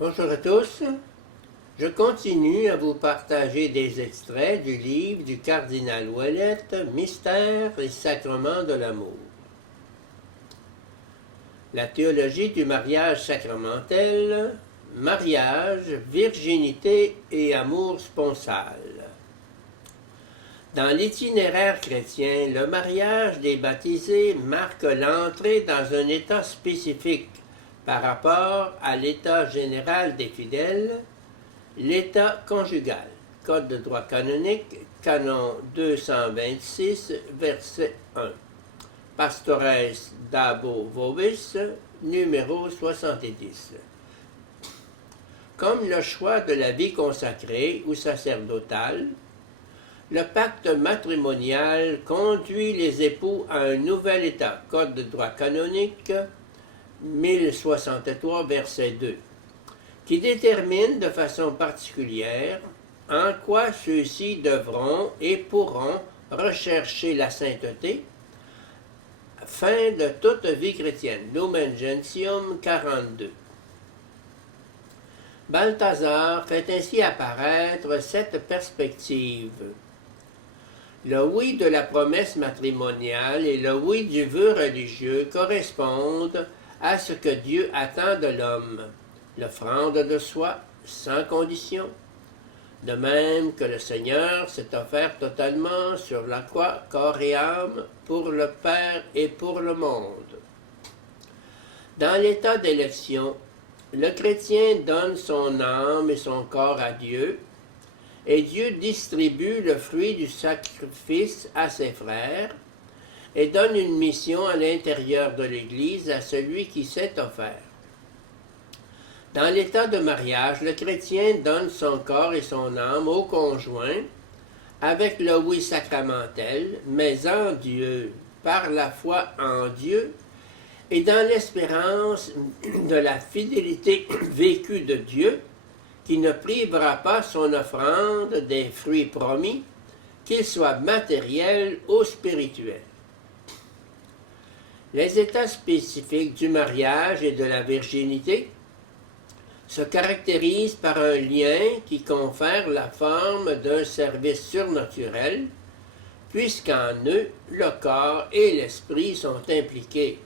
Bonjour à tous. Je continue à vous partager des extraits du livre du cardinal Ouellette, Mystères et sacrements de l'amour. La théologie du mariage sacramentel, mariage, virginité et amour sponsal. Dans l'itinéraire chrétien, le mariage des baptisés marque l'entrée dans un état spécifique par rapport à l'état général des fidèles, l'état conjugal. Code de droit canonique, canon 226, verset 1. Pastores Dabo Vobis, numéro 70. Comme le choix de la vie consacrée ou sacerdotale, le pacte matrimonial conduit les époux à un nouvel état. Code de droit canonique, 1063, verset 2, qui détermine de façon particulière en quoi ceux-ci devront et pourront rechercher la sainteté, fin de toute vie chrétienne. Lumen Gentium 42. Balthazar fait ainsi apparaître cette perspective. Le oui de la promesse matrimoniale et le oui du vœu religieux correspondent à ce que Dieu attend de l'homme, l'offrande de soi, sans condition. De même que le Seigneur s'est offert totalement sur la croix, corps et âme, pour le Père et pour le monde. Dans l'état d'élection, le chrétien donne son âme et son corps à Dieu, et Dieu distribue le fruit du sacrifice à ses frères, et donne une mission à l'intérieur de l'Église à celui qui s'est offert. Dans l'état de mariage, le chrétien donne son corps et son âme au conjoint avec le oui sacramentel, mais en Dieu, par la foi en Dieu, et dans l'espérance de la fidélité vécue de Dieu, qui ne privera pas son offrande des fruits promis, qu'ils soient matériels ou spirituels. Les états spécifiques du mariage et de la virginité se caractérisent par un lien qui confère la forme d'un service surnaturel, puisqu'en eux, le corps et l'esprit sont impliqués.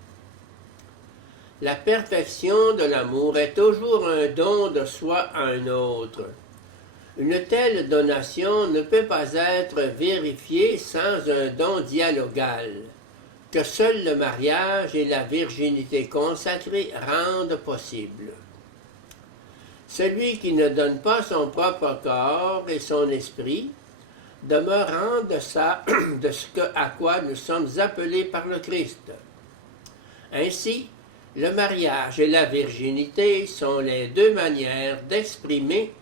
La perfection de l'amour est toujours un don de soi à un autre. Une telle donation ne peut pas être vérifiée sans un don dialogal, que seul le mariage et la virginité consacrée rendent possible. Celui qui ne donne pas son propre corps et son esprit demeurant de ce à quoi nous sommes appelés par le Christ. Ainsi, le mariage et la virginité sont les deux manières d'exprimer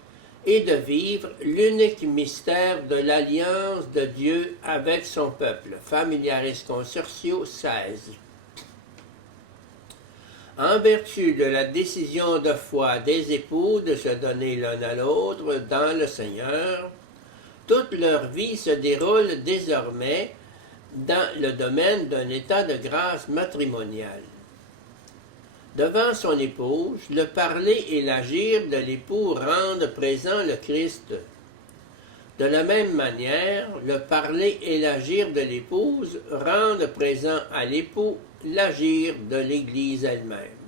et de vivre l'unique mystère de l'alliance de Dieu avec son peuple. Familiaris Consortio 16. En vertu de la décision de foi des époux de se donner l'un à l'autre dans le Seigneur, toute leur vie se déroule désormais dans le domaine d'un état de grâce matrimoniale. Devant son épouse, le parler et l'agir de l'époux rendent présent le Christ. De la même manière, le parler et l'agir de l'épouse rendent présent à l'époux l'agir de l'Église elle-même.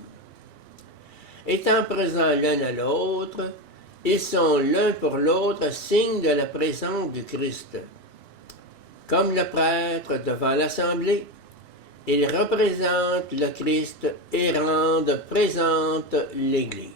Étant présents l'un à l'autre, ils sont l'un pour l'autre signes de la présence du Christ. Comme le prêtre devant l'assemblée, ils représentent le Christ et rendent présente l'Église.